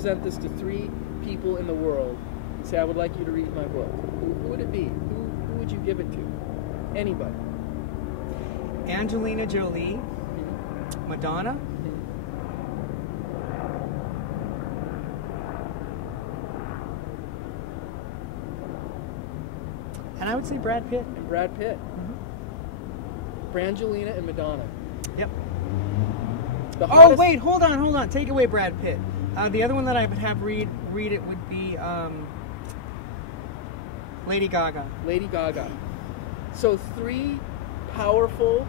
present this to 3 people in the world and say, I would like you to read my book, who would it be? Who would you give it to? Anybody. Angelina Jolie, Madonna, and I would say Brad Pitt. And Brad Pitt. Brangelina and Madonna. Yep. Oh, wait, hold on. Take away Brad Pitt. The other one that I would have read it would be Lady Gaga. Lady Gaga. So 3 powerful,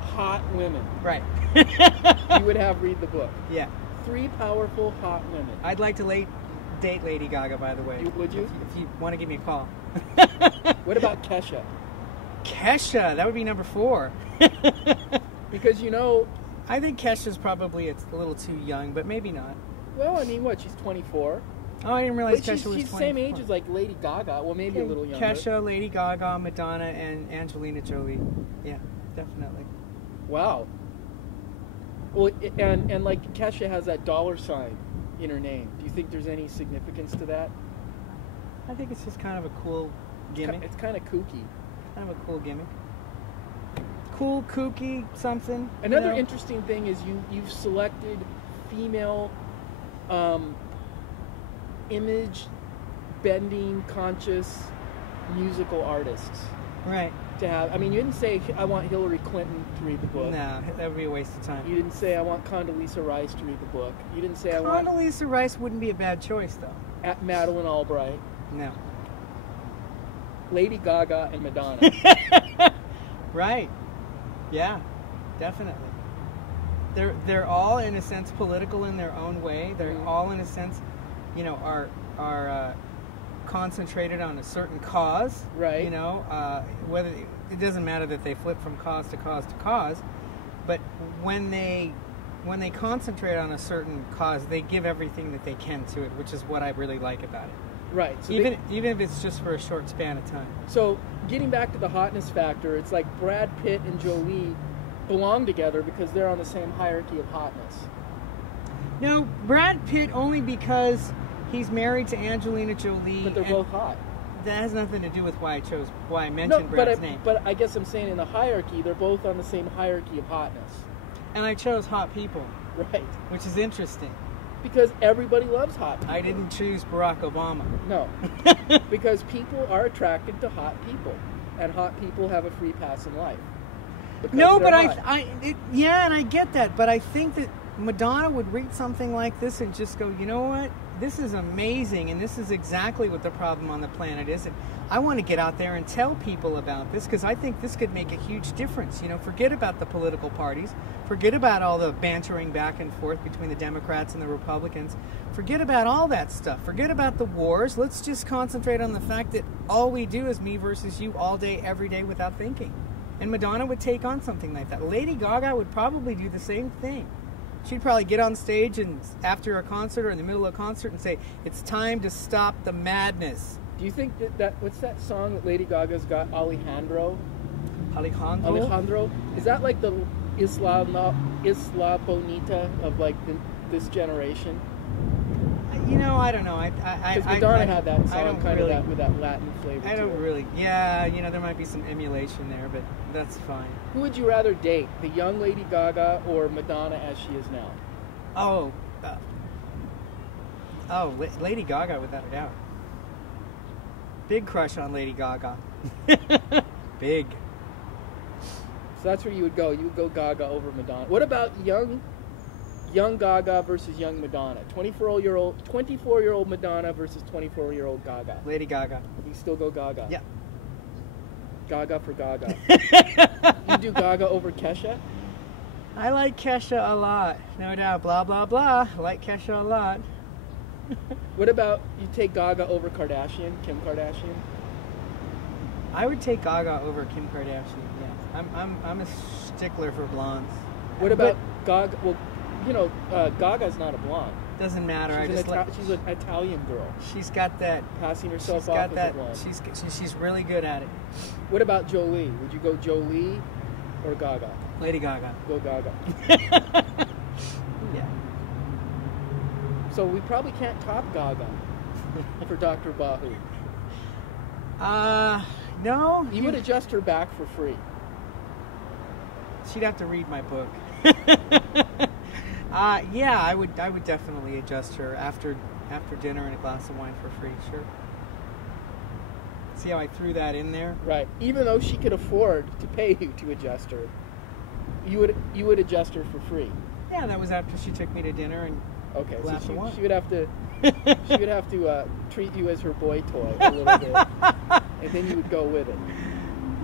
hot women. Right. You would have read the book. Yeah. 3 powerful, hot women. I'd like to date Lady Gaga, by the way. Would you? If you want to give me a call. What about Kesha? Kesha, that would be number 4. Because, you know... I think Kesha's probably a little too young, but maybe not. Well, I mean, what? She's 24. Oh, I didn't realize Kesha was 24. She's the same age as, like, Lady Gaga. Well, maybe a little younger. Kesha, Lady Gaga, Madonna, and Angelina Jolie. Yeah, definitely. Wow. Well, and like, Kesha has that $ in her name. Do you think there's any significance to that? I think it's just kind of a cool gimmick. It's kind of kooky. Kind of a cool gimmick. Cool, kooky, something. Another interesting thing is you've selected female image bending, conscious musical artists. Right. To have, I mean, you didn't say I want Hillary Clinton to read the book. No, that would be a waste of time. You didn't say I want Condoleezza Rice to read the book. You didn't say Condoleezza Rice wouldn't be a bad choice, though. At Madeleine Albright. No. Lady Gaga and Madonna. Right. Yeah, definitely. They're all in a sense political in their own way. They're all in a sense, are concentrated on a certain cause. Right. Whether it doesn't matter that they flip from cause to cause to cause, but when they concentrate on a certain cause, they give everything that they can to it, which is what I really like about it. Right. So even if it's just for a short span of time. So getting back to the hotness factor, it's like Brad Pitt and Jolie belong together because they're on the same hierarchy of hotness. No, Brad Pitt only because he's married to Angelina Jolie. But they're both hot. That has nothing to do with why I mentioned Brad's name. But I guess I'm saying in the hierarchy, they're both on the same hierarchy of hotness. And I chose hot people. Right. Which is interesting. Because everybody loves hot people. I didn't choose Barack Obama. No. Because people are attracted to hot people. And hot people have a free pass in life. No, but and I get that. But I think that Madonna would read something like this and just go, you know what? This is amazing, and this is exactly what the problem on the planet is. And I want to get out there and tell people about this because I think this could make a huge difference. Forget about the political parties. Forget about all the bantering back and forth between the Democrats and the Republicans. Forget about all that stuff. Forget about the wars. Let's just concentrate on the fact that all we do is me versus you all day, every day without thinking. And Madonna would take on something like that. Lady Gaga would probably do the same thing. She'd probably get on stage and after a concert or in the middle of a concert and say, it's time to stop the madness. Do you think that what's that song that Lady Gaga's got, Alejandro? Is that like the Isla Bonita of like this generation? I don't know. Because Madonna had that song with that Latin flavor. I don't really. Yeah, there might be some emulation there, but that's fine. Who would you rather date, the young Lady Gaga or Madonna as she is now? Lady Gaga without a doubt. Big crush on Lady Gaga. Big. So that's where you would go. You would go Gaga over Madonna. What about young Gaga versus young Madonna? 24-year-old Madonna versus 24-year-old Gaga. Lady Gaga. You still go Gaga? Yeah. Gaga for Gaga. You do Gaga over Kesha? I like Kesha a lot. No doubt. Blah, blah, blah. I like Kesha a lot. What about you take Gaga over Kim Kardashian? I would take Gaga over Kim Kardashian, yeah. I'm a stickler for blondes. What about Gaga? Well, Gaga's not a blonde. Doesn't matter. She's an Italian girl. She's got that. Passing herself off as a blonde. She's really good at it. What about Jolie? Would you go Jolie or Gaga? Lady Gaga. Go Gaga. Yeah. So we probably can't top Gaga for Dr. Bahou. No. You would adjust her back for free. She'd have to read my book. Yeah, I would definitely adjust her after dinner and a glass of wine for free, sure. See how I threw that in there? Right. Even though she could afford to pay you to adjust her, you would adjust her for free. Yeah, that was after she took me to dinner and okay, a glass of wine. She would have to treat you as her boy toy a little bit, and then you would go with it.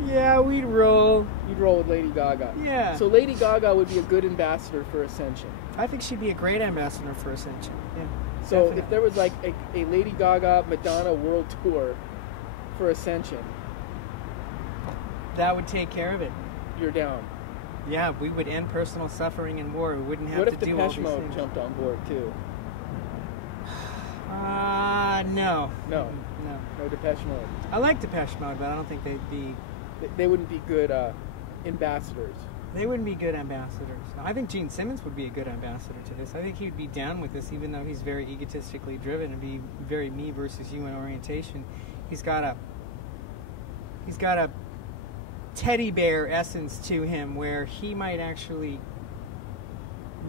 Yeah, we'd roll. You'd roll with Lady Gaga. Yeah. So Lady Gaga would be a good ambassador for Ascension. I think she'd be a great ambassador for Ascension. Yeah. So definitely. if there was like a Lady Gaga Madonna world tour for Ascension, that would take care of it. You're down. Yeah, we would end personal suffering and war. We wouldn't have what to if do all these Depeche Mode things. jumped on board too? No. No Depeche Mode. I like Depeche Mode, but I don't think They wouldn't be good ambassadors. They wouldn't be good ambassadors. I think Gene Simmons would be a good ambassador to this. I think he'd be down with this, even though he's very egotistically driven and be very me versus you in orientation. He's got a teddy bear essence to him where he might actually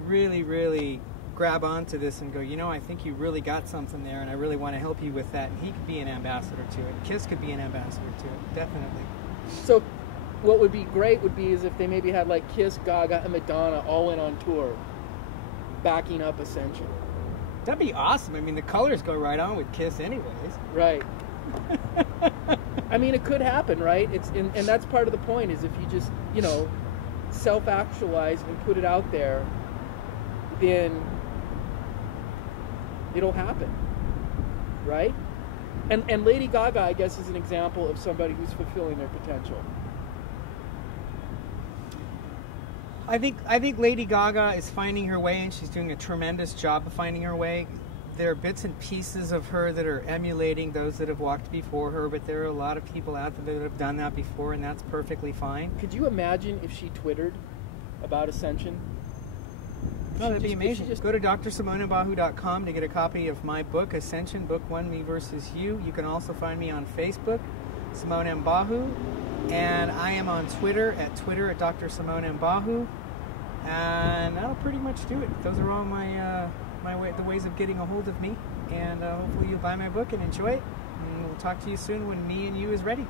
really, really grab onto this and go, you know, I think you really got something there and I really want to help you with that. And he could be an ambassador to it. Kiss could be an ambassador to it, definitely. So what would be great would be is if they maybe had like Kiss, Gaga, and Madonna all in on tour, backing up Ascension. That'd be awesome. I mean, the colors go right on with Kiss anyways. Right. I mean, it could happen, right? And that's part of the point is if you just, you know, self-actualize and put it out there, then it'll happen, right? And Lady Gaga, I guess, is an example of somebody who's fulfilling their potential. I think Lady Gaga is finding her way, and she's doing a tremendous job of finding her way. There are bits and pieces of her that are emulating those that have walked before her, but there are a lot of people out there that have done that before, and that's perfectly fine. Could you imagine if she twittered about Ascension? No, that'd be amazing. Just go to drsimonembahou.com to get a copy of my book, Ascension, Book 1, Me versus You. You can also find me on Facebook, Simone M. Bahou, and I am on Twitter at Dr. Simone M. Bahou, and that'll pretty much do it. Those are all the ways of getting a hold of me, and hopefully you'll buy my book and enjoy it, and we'll talk to you soon when Me and You is ready.